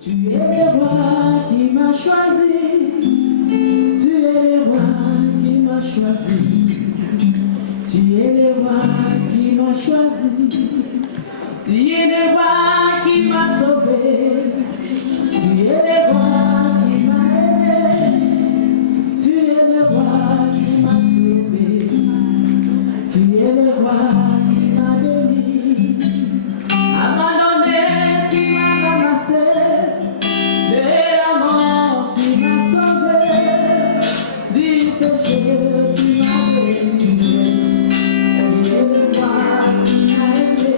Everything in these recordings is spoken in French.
Tu es le roi qui m'a choisi. Tu es le roi qui m'a choisi. Tu es le roi qui m'a choisi. Tu es le roi qui m'a sauvé. Tu es le roi qui m'a aimé. Tu es le roi qui m'a sauvé. Tu es le roi qui m'a béni. Abandonné, tu m'as ramassé. De la mort, tu m'as sauvé. Du péché, tu m'as délivré. Tu es le roi qui m'a aimé.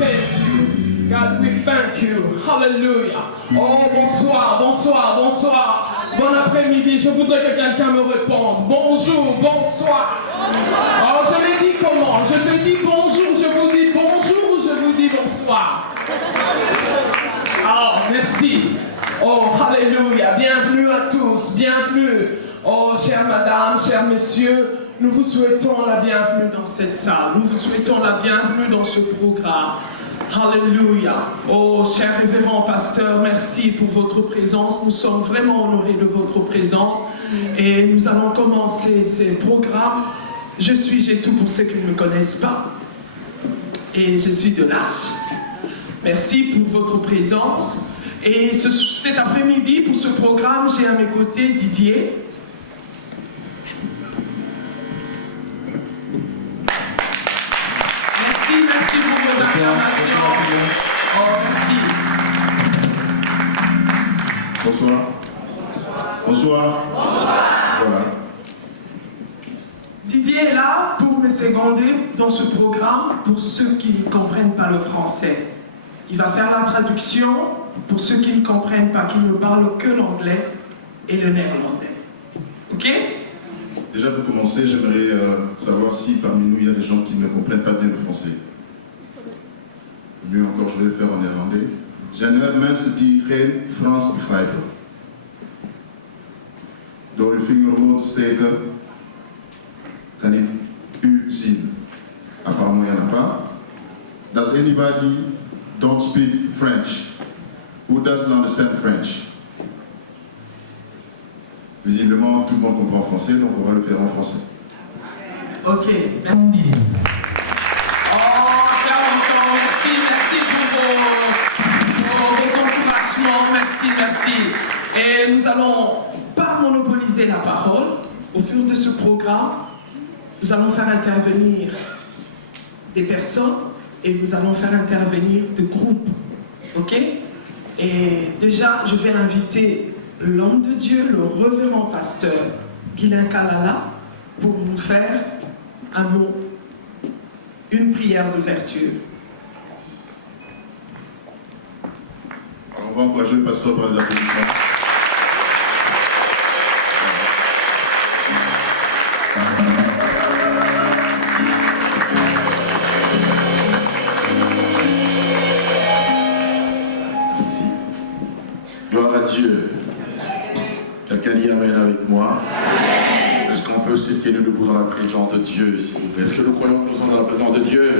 bless you. God, we thank you. Hallelujah. Oh, bonsoir, bonsoir, bonsoir. Bon après-midi. Je voudrais que quelqu'un me réponde. Bonjour, bonsoir. Alors, je l'ai dit comment? Je te dis bonjour, je vous dis bonjour ou je vous dis bonsoir? Oh, merci. Oh, hallelujah. Bienvenue à tous. Bienvenue. Oh, chère madame, chers messieurs, nous vous souhaitons la bienvenue dans cette salle. Nous vous souhaitons la bienvenue dans ce programme. Hallelujah. Oh, cher révérend pasteur, merci pour votre présence. Nous sommes vraiment honorés de votre présence. Et nous allons commencer ces programmes. Je suis Gétou pour ceux qui ne me connaissent pas. Et je suis de l'Arche. Merci pour votre présence. Et cet après-midi, pour ce programme, j'ai à mes côtés Didier. Merci pour vos acclamations. Oh, merci. Bonsoir. Bonsoir. Voilà. Didier est là pour me seconder dans ce programme pour ceux qui ne comprennent pas le français. Il va faire la traduction pour ceux qui ne comprennent pas, qui ne parlent que l'anglais et le néerlandais. Ok? Déjà pour commencer, j'aimerais savoir si parmi nous il y a des gens qui ne comprennent pas bien le français. Mieux encore, je vais le faire en néerlandais. Zijn mensen die geen Frans begrijpen? Door uw vinger omhoog te steken, kan ik u zien. Apparemment, il n'y en a pas. Does anybody don't speak French? Who doesn't understand French? Visiblement, tout le monde comprend français, donc on va le faire en français. Ok, merci. Oh, merci pour vos encouragements, merci. Et nous allons pas monopoliser la parole. Au fur de ce programme, nous allons faire intervenir des personnes et nous allons faire intervenir des groupes. Ok? Et déjà, je vais inviter l'homme de Dieu, le révérend pasteur Guylain Kalala, pour nous faire un mot, une prière d'ouverture. On va encourager le pasteur par les applaudissements. Merci. Gloire à Dieu. Quelqu'un dit Amen avec moi. Est-ce qu'on peut se tenir debout dans la présence de Dieu, s'il vous plaît? Est-ce que nous croyons que nous sommes dans la présence de Dieu?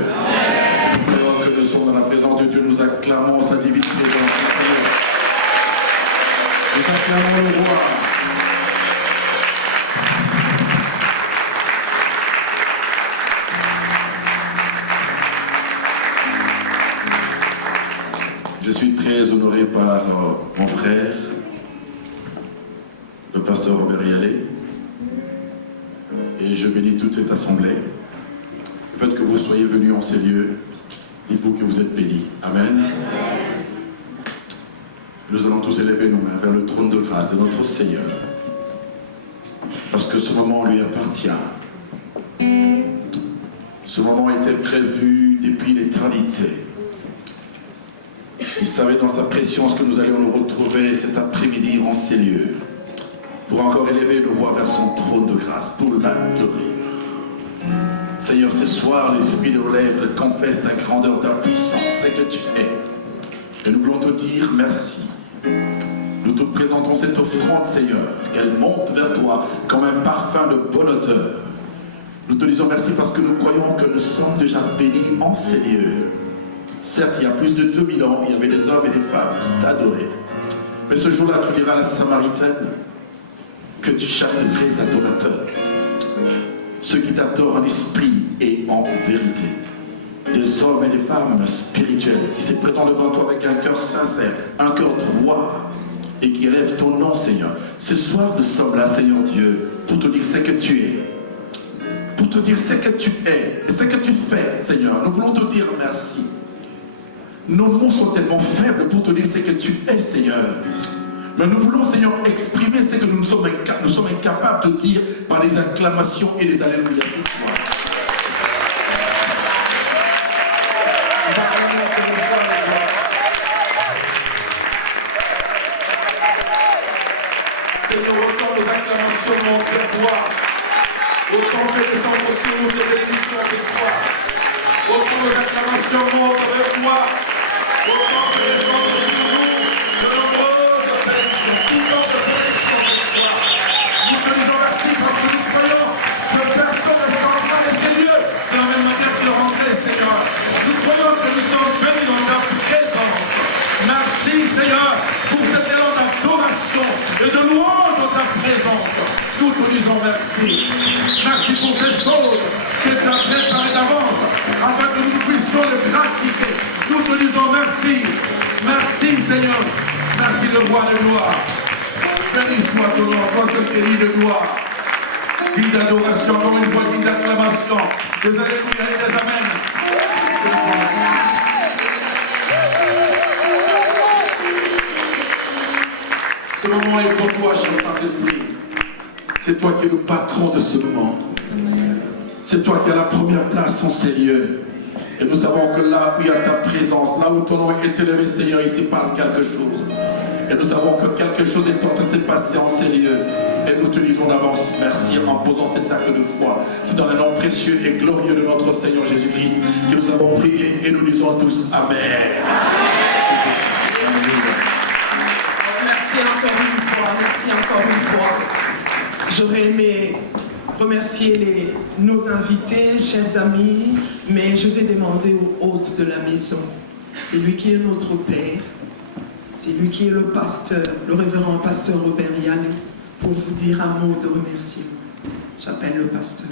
Si nous croyons que nous sommes dans la présence de Dieu, nous acclamons sa divine présence. Nous acclamons le roi. Je suis très honoré par mon frère, le pasteur Robert Yalé, et je bénis toute cette assemblée. Le fait que vous soyez venus en ces lieux, dites-vous que vous êtes bénis. Amen. Nous allons tous élever nos mains vers le trône de grâce de notre Seigneur, parce que ce moment lui appartient. Ce moment était prévu depuis l'éternité. Il savait dans sa préscience que nous allions nous retrouver cet après-midi en ces lieux, pour encore élever nos voix vers son trône de grâce, pour l'adorer. Seigneur, ce soir, les fruits de nos lèvres confessent ta grandeur, ta puissance, c'est que tu es. Et nous voulons te dire merci. Nous te présentons cette offrande, Seigneur, qu'elle monte vers toi comme un parfum de bonne odeur. Nous te disons merci parce que nous croyons que nous sommes déjà bénis en ces lieux. Certes, il y a plus de 2000 ans, il y avait des hommes et des femmes qui t'adoraient. Mais ce jour-là, tu diras à la Samaritaine que tu cherches de vrais adorateurs. Ceux qui t'adorent en esprit et en vérité. Des hommes et des femmes spirituels qui se présentent devant toi avec un cœur sincère, un cœur droit et qui élèvent ton nom, Seigneur. Ce soir, nous sommes là, Seigneur Dieu, pour te dire ce que tu es. Pour te dire ce que tu es et ce que tu fais, Seigneur. Nous voulons te dire merci. Nos mots sont tellement faibles pour te dire ce que tu es, Seigneur. Mais nous voulons, Seigneur, exprimer ce que nous sommes incapables de dire par des acclamations et des alléluia ce soir. disons merci. Merci pour ces choses que tu as préparées d'avance, afin que nous puissions les pratiquer. Nous te disons merci. Merci Seigneur. Merci le roi de gloire. Béni soit ton nom, toi seul béni de gloire. Digne d'adoration, encore une fois, digne d'acclamation. Des alléluia et des amen. Ce moment est pour toi, cher Saint-Esprit. C'est toi qui es le patron de ce moment. C'est toi qui as la première place en ces lieux. Et nous savons que là où il y a ta présence, là où ton nom est élevé, Seigneur, il se passe quelque chose. Et nous savons que quelque chose est en train de se passer en ces lieux. Et nous te disons d'avance merci en posant cet acte de foi. C'est dans le nom précieux et glorieux de notre Seigneur Jésus-Christ que nous avons prié et nous disons tous Amen. Merci encore une fois, merci encore une fois. J'aurais aimé remercier nos invités, chers amis, mais je vais demander au hôte de la maison. C'est lui qui est notre Père, c'est lui qui est le pasteur, le révérend pasteur Robert Yann, pour vous dire un mot de remerciement. J'appelle le pasteur.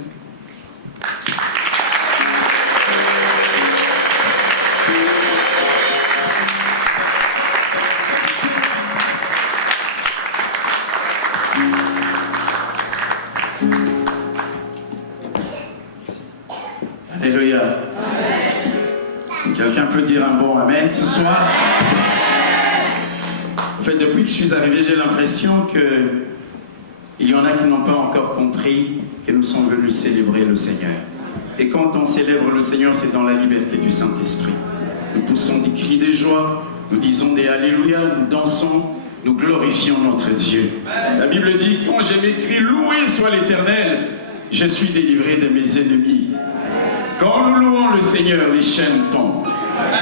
Alléluia. Quelqu'un peut dire un bon Amen ce soir? En fait, depuis que je suis arrivé, j'ai l'impression qu'il y en a qui n'ont pas encore compris que nous sommes venus célébrer le Seigneur. Et quand on célèbre le Seigneur, c'est dans la liberté du Saint-Esprit. Nous poussons des cris de joie, nous disons des Alléluia, nous dansons, nous glorifions notre Dieu. La Bible dit, quand j'ai m'écrit, loué soit l'Éternel, je suis délivré de mes ennemis. Quand nous louons le Seigneur, les chaînes tombent.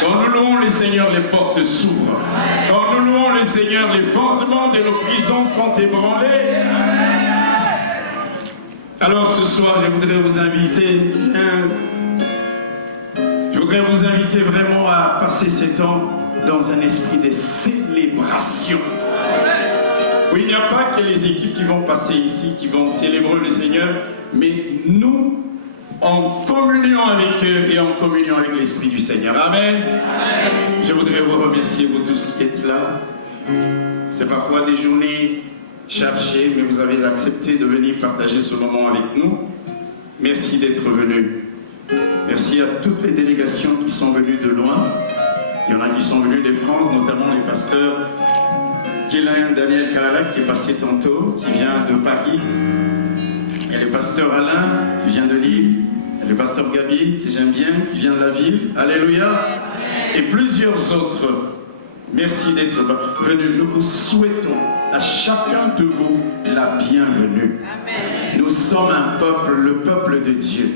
Quand nous louons le Seigneur, les portes s'ouvrent. Quand nous louons le Seigneur, les fondements de nos prisons sont ébranlés. Alors ce soir, je voudrais vous inviter, vraiment à passer ces temps dans un esprit de célébration. Oui, il n'y a pas que les équipes qui vont passer ici, qui vont célébrer le Seigneur, mais nous, en communion avec eux et en communion avec l'Esprit du Seigneur. Amen. Amen. Je voudrais vous remercier, vous tous qui êtes là. C'est parfois des journées chargées, mais vous avez accepté de venir partager ce moment avec nous. Merci d'être venus. Merci à toutes les délégations qui sont venues de loin. Il y en a qui sont venus de France, notamment les pasteurs Kélan Daniel Kalala qui est passé tantôt, qui vient de Paris. Il y a le pasteur Alain qui vient de Lille. Il y a le pasteur Gabi que j'aime bien, qui vient de la ville. Alléluia. Et plusieurs autres. Merci d'être venus. Nous vous souhaitons à chacun de vous la bienvenue. Amen. Nous sommes un peuple, le peuple de Dieu.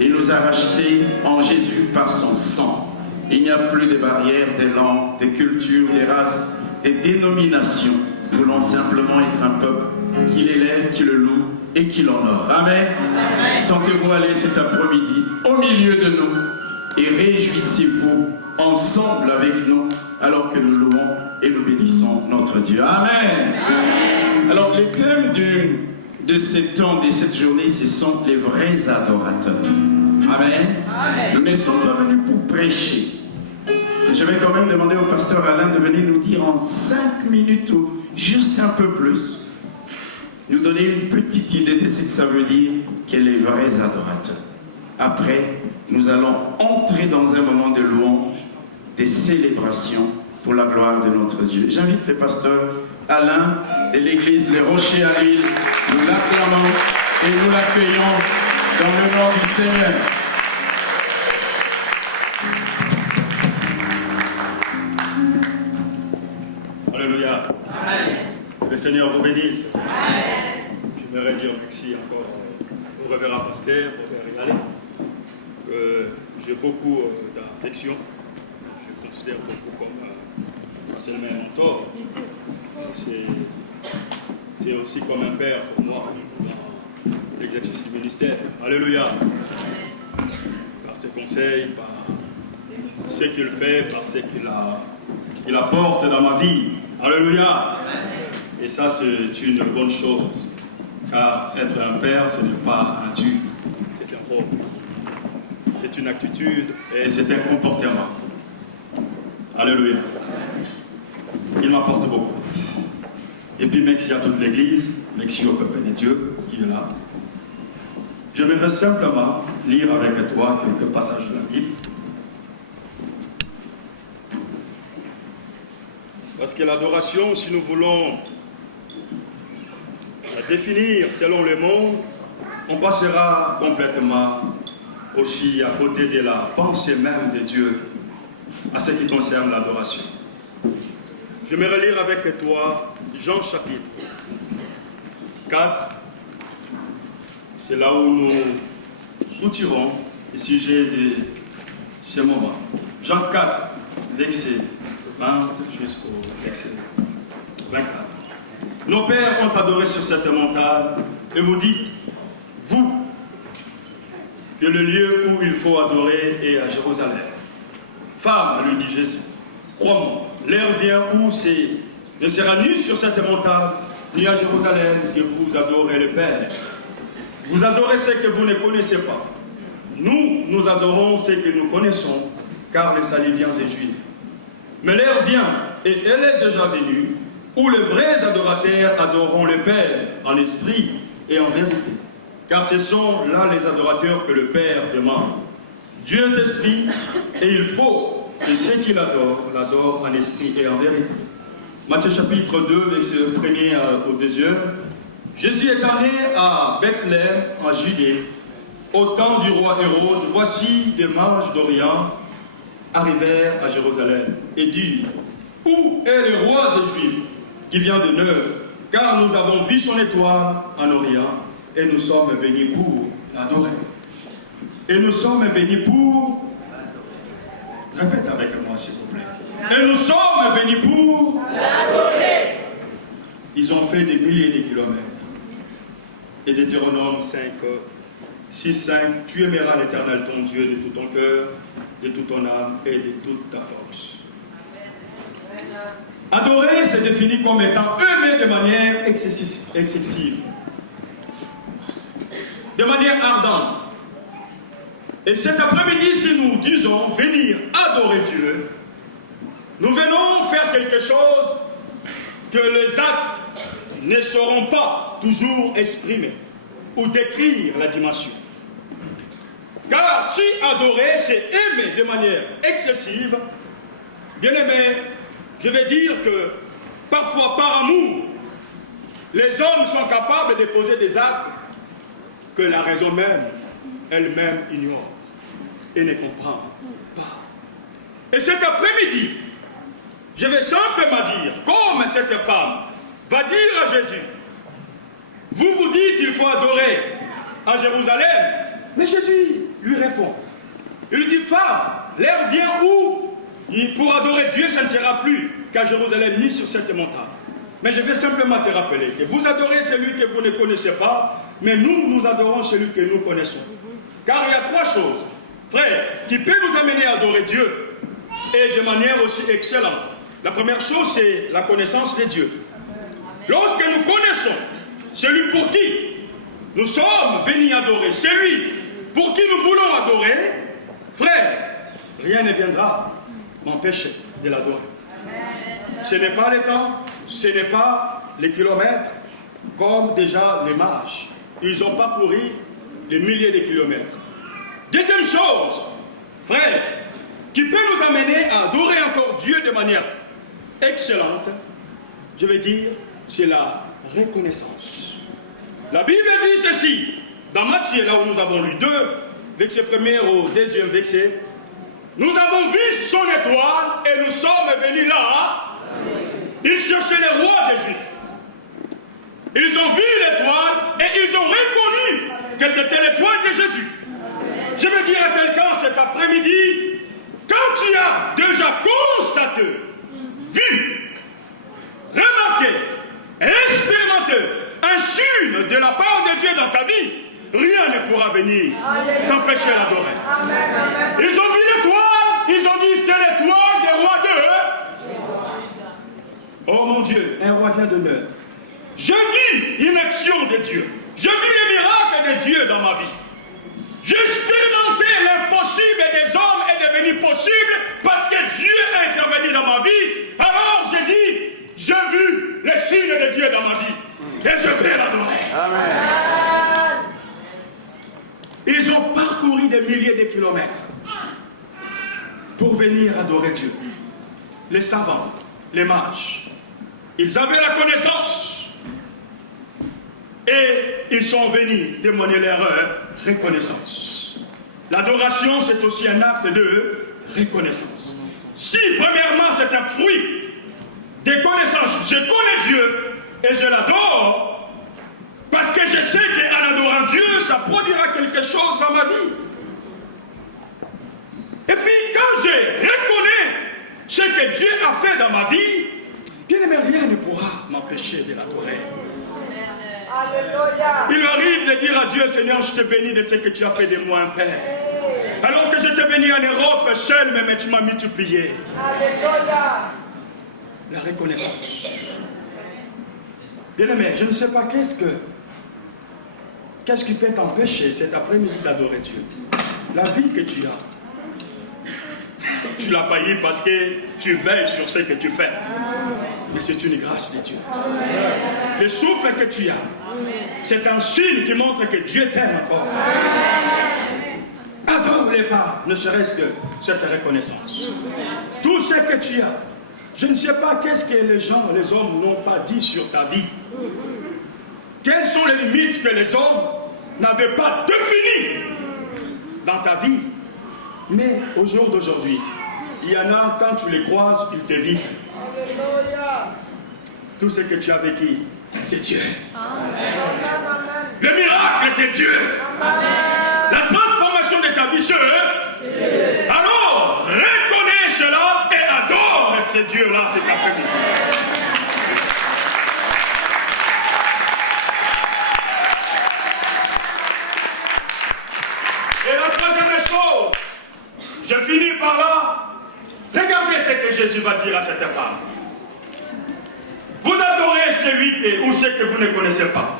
Il nous a rachetés en Jésus par son sang. Il n'y a plus de barrières, des langues, des cultures, des races, des dénominations. Nous voulons simplement être un peuple qui l'élève, qui le loue et qui l'honore. Amen. Amen. Sentez-vous aller cet après-midi au milieu de nous et réjouissez-vous ensemble avec nous alors que nous louons et nous bénissons notre Dieu. Amen. Amen. Alors les thèmes de cet temps, de cette journée, ce sont les vrais adorateurs. Amen. Amen. Nous ne sommes pas venus pour prêcher. Je vais quand même demander au pasteur Alain de venir nous dire en 5 minutes ou juste un peu plus, nous donner une petite idée de ce que ça veut dire que les vrais adorateurs. Après, nous allons entrer dans un moment de louange, de célébration pour la gloire de notre Dieu. J'invite le pasteur Alain de l'église Les Rochers à Lille. Nous l'acclamons et nous l'accueillons dans le nom du Seigneur. Alléluia. Amen. Que le Seigneur vous bénisse. Amen. J'aimerais dire merci encore au révérend pasteur, au révérend Yann. J'ai beaucoup d'affection. Je considère beaucoup comme seulement un mentor. C'est aussi comme un père pour moi dans l'exercice du ministère. Alléluia. Par ses conseils, par ce qu'il fait, par ce qu'il apporte dans ma vie. Alléluia. Et ça, c'est une bonne chose. Car être un père, ce n'est pas un tu, c'est un rôle. C'est une attitude et c'est un comportement. Alléluia. Il m'apporte beaucoup. Et puis merci à toute l'Église, merci au peuple de Dieu qui est là. J'aimerais simplement lire avec toi quelques passages de la Bible. Parce que l'adoration, si nous voulons la définir selon le monde, on passera complètement aussi à côté de la pensée même de Dieu à ce qui concerne l'adoration. J'aimerais lire avec toi Jean chapitre 4. C'est là où nous soutirons le sujet de ce moment. Jean 4, verset 20 jusqu'au verset 24. Nos pères ont adoré sur cette montagne et vous dites, vous, que le lieu où il faut adorer est à Jérusalem. Femme, lui dit Jésus, crois-moi, l'heure vient où ne sera ni sur cette montagne, ni à Jérusalem que vous adorez le Père. Vous adorez ce que vous ne connaissez pas. Nous adorons ce que nous connaissons, car le salut vient des Juifs. Mais l'heure vient, et elle est déjà venue, où les vrais adorateurs adoreront le Père en esprit et en vérité. Car ce sont là les adorateurs que le Père demande. Dieu est esprit, et il faut que ceux qui l'adorent en esprit et en vérité. Matthieu chapitre 2, verset 1er au 2e. Jésus étant né à Bethléem, en Judée, au temps du roi Hérode, voici des mages d'Orient arrivèrent à Jérusalem et dirent, où est le roi des Juifs qui vient de Neuve? Car nous avons vu son étoile en Orient et nous sommes venus pour l'adorer. Et nous sommes venus pour... Répète avec moi s'il vous plaît. Et nous sommes venus pour l'adorer. Ils ont fait des milliers de kilomètres. Et Deutéronome 5, 6, 5, tu aimeras l'Éternel ton Dieu de tout ton cœur, de toute ton âme et de toute ta force. Adorer, c'est défini comme étant aimer de manière excessive, de manière ardente. Et cet après-midi, si nous disons venir adorer Dieu, nous venons faire quelque chose que les actes ne sauront pas toujours exprimer ou décrire la dimension. Car si adorer, c'est aimer de manière excessive, bien aimé, je vais dire que parfois par amour, les hommes sont capables de poser des actes que la raison même, elle-même ignore et ne comprend pas. Et cet après-midi, je vais simplement dire, comme cette femme va dire à Jésus, vous dites qu'il faut adorer à Jérusalem, mais Jésus lui répond, il lui dit, femme, l'heure vient où pour adorer Dieu, ça ne sera plus qu'à Jérusalem ni sur cette montagne. Mais je vais simplement te rappeler que vous adorez celui que vous ne connaissez pas, mais nous adorons celui que nous connaissons. Car il y a trois choses, frère, qui peuvent nous amener à adorer Dieu, et de manière aussi excellente. La première chose, c'est la connaissance de Dieu. Lorsque nous connaissons celui pour qui nous sommes venus adorer, celui pour qui nous voulons adorer, frère, rien ne viendra m'empêcher de l'adorer. Ce n'est pas le temps, ce n'est pas les kilomètres, comme déjà les mages. Ils ont parcouru des milliers de kilomètres. Deuxième chose, frère, qui peut nous amener à adorer encore Dieu de manière excellente, je vais dire, c'est la reconnaissance. La Bible dit ceci, dans Matthieu, là où nous avons lu 2, verset 1er au 2e verset, nous avons vu son étoile et nous sommes venus là. Ils cherchaient le roi des Juifs. Ils ont vu l'étoile et ils ont reconnu que c'était l'étoile de Jésus. Je veux dire à quelqu'un cet après-midi, quand tu as déjà constaté, vu, remarqué, expérimenté un signe de la part de Dieu dans ta vie, rien ne pourra venir t'empêcher d'adorer. Ils ont vu l'étoile, ils ont dit c'est l'étoile des rois d'eux. Oh mon Dieu, un roi vient de naître. Je vis une action de Dieu. Je vis les miracles de Dieu dans ma vie. J'ai expérimenté l'impossible des hommes est devenu possible parce que Dieu a intervenu dans ma vie. Alors j'ai dit, j'ai vu les signes de Dieu dans ma vie et je vais l'adorer. Amen. Ils ont parcouru des milliers de kilomètres pour venir adorer Dieu. Les savants, les mages, ils avaient la connaissance et ils sont venus témoigner leur reconnaissance. L'adoration, c'est aussi un acte de reconnaissance. Si, premièrement, c'est un fruit des connaissances, je connais Dieu et je l'adore, parce que je sais qu'en adorant Dieu, ça produira quelque chose dans ma vie. Et puis, quand je reconnais ce que Dieu a fait dans ma vie, bien aimé, rien ne pourra m'empêcher de l'adorer. Alléluia. Il m'arrive de dire à Dieu, Seigneur, je te bénis de ce que tu as fait de moi, Père. Alors que j'étais venu en Europe seul, mais tu m'as multiplié. Alléluia. La reconnaissance. Bien aimé, je ne sais pas qu'est-ce qui peut t'empêcher cet après-midi d'adorer Dieu. La vie que tu as. Tu l'as payée parce que tu veilles sur ce que tu fais. Mais c'est une grâce de Dieu. Le souffle que tu as, c'est un signe qui montre que Dieu t'aime encore. Adore-les pas, ne serait-ce que cette reconnaissance. Tout ce que tu as, je ne sais pas qu'est-ce que les hommes n'ont pas dit sur ta vie. Quelles sont les limites que les hommes n'avaient pas définies dans ta vie. Mais au jour d'aujourd'hui, il y en a, quand tu les croises, ils te vivent. Tout ce que tu as vécu, c'est Dieu. Le miracle, c'est Dieu. La transformation de ta vie, c'est Dieu. Alors, reconnais cela et adore ce Dieu-là cet après-midi. Et la troisième chose, je finis par là. Regardez ce que Jésus va dire à cette femme. Vous adorez celui ou ce que vous ne connaissez pas.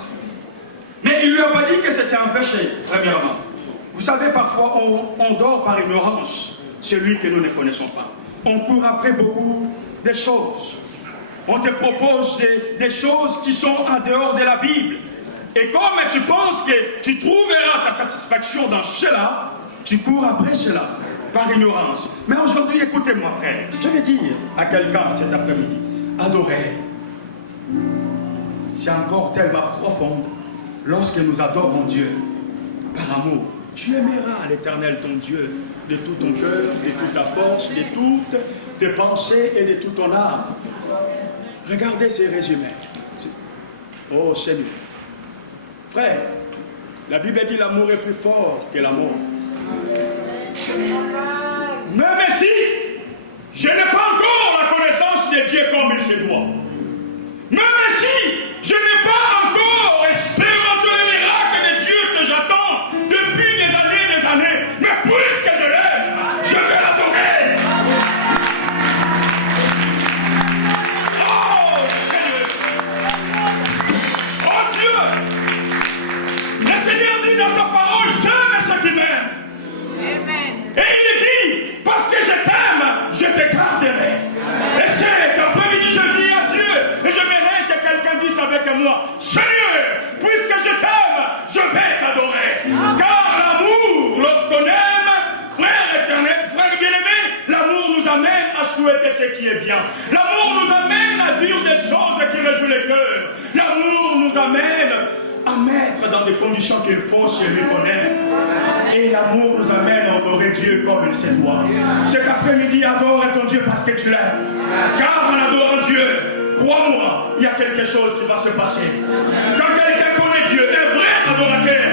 Mais il ne lui a pas dit que c'était un péché, premièrement. Vous savez, parfois, on dort par ignorance celui que nous ne connaissons pas. On court après beaucoup de choses. On te propose des choses qui sont en dehors de la Bible. Et comme tu penses que tu trouveras ta satisfaction dans cela, tu cours après cela, par ignorance. Mais aujourd'hui, écoutez-moi, frère. Je vais dire à quelqu'un cet après-midi, adorer. C'est encore tellement profond lorsque nous adorons Dieu par amour. Tu aimeras l'Éternel ton Dieu de tout ton cœur, de toute ta force, de toutes tes pensées et de toute ton âme. Regardez ces résumés. Oh Seigneur. Frère, la Bible dit l'amour est plus fort que l'amour. Même si je n'ai pas encore la connaissance de Dieu comme il se doit. Même si je n'ai pas encore expérimenté le miracle de Dieu que j'attends depuis des années, mais puisque je l'aime, je vais l'adorer. Oh Seigneur! Oh Dieu! Le Seigneur dit dans sa parole, j'aime ceux qui m'aiment. Et il dit, parce que je t'aime, je te garderai. Et c'est qu'après-midi, je dis à Dieu, et j'aimerais que quelqu'un dise avec moi, Seigneur, puisque je t'aime, je vais t'adorer. Car l'amour, lorsqu'on aime, frère éternel, frère bien-aimé, l'amour nous amène à souhaiter ce qui est bien. L'amour nous amène à dire des choses qui réjouissent le cœur. L'amour nous amène à mettre dans des conditions qu'il faut chez lui connaître. Et l'amour nous amène à adorer Dieu comme il se doit. Cet après-midi, adore ton Dieu parce que tu l'aimes. Car en adorant Dieu, crois-moi, il y a quelque chose qui va se passer. Quand quelqu'un connaît Dieu, un vrai adorateur,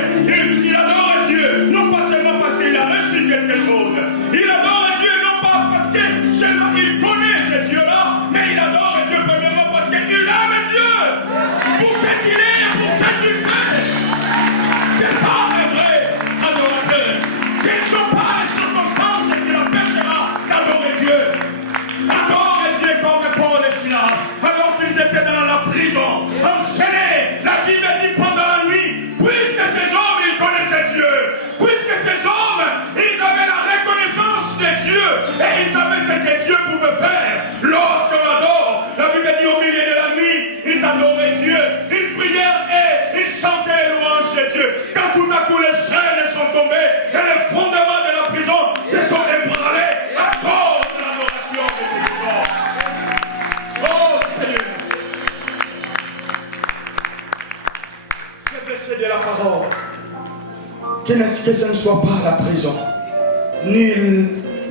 il adore Dieu, non pas seulement parce qu'il a reçu quelque chose. Il adore Dieu non pas parce que seulement il connaît ce Dieu-là, mais il adore Dieu premièrement parce qu'il aime Dieu. Pour ce qu'il est, pour ce qu'il fait. C'est ça un vrai adorateur. Ce ne sont pas les circonstances qui l'empêchera d'adorer Dieu. Adore Dieu comme Paul et Silas, alors qu'ils étaient dans la prison, enchaînés que ce ne soit pas la prison, ni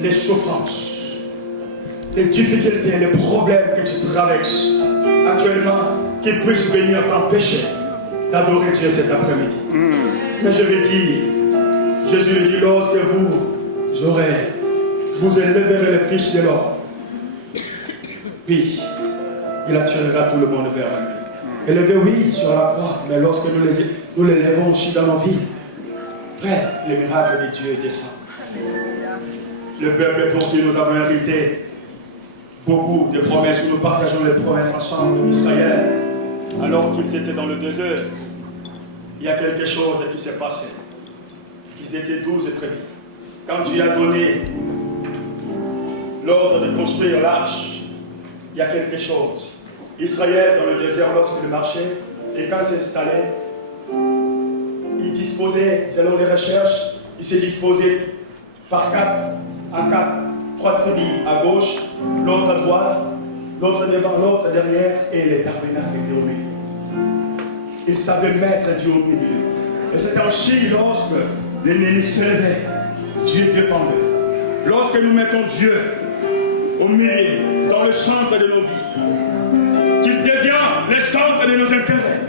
les souffrances, les difficultés, les problèmes que tu traverses actuellement, qui puissent venir t'empêcher d'adorer Dieu cet après-midi. Mais je vais dire, Jésus le dit, lorsque vous élèverez le Fils de l'homme, oui, il attirera tout le monde vers lui. Élevé, oui, sur la croix, mais lorsque nous l'élevons aussi dans nos vies, frère, les miracles de Dieu descendent. Le peuple pour qui nous avons hérité beaucoup de promesses, où nous partageons les promesses ensemble d'Israël, alors qu'ils étaient dans le désert, il y a quelque chose qui s'est passé. Ils étaient 12 et très vite. Quand tu as donné l'ordre de construire l'arche, il y a quelque chose. Israël, dans le désert, lorsqu'il marchait, et quand il s'installait, il disposait, selon les recherches, il s'est disposé par 4, en 4, 3 tribus à gauche, l'autre à droite, l'autre devant, l'autre derrière, et les tabernacles étaient au milieu. Il savait mettre Dieu au milieu. Et c'est ainsi lorsque l'ennemi se levait, Dieu défendait. Lorsque nous mettons Dieu au milieu, dans le centre de nos vies, qu'il devient le centre de nos intérêts,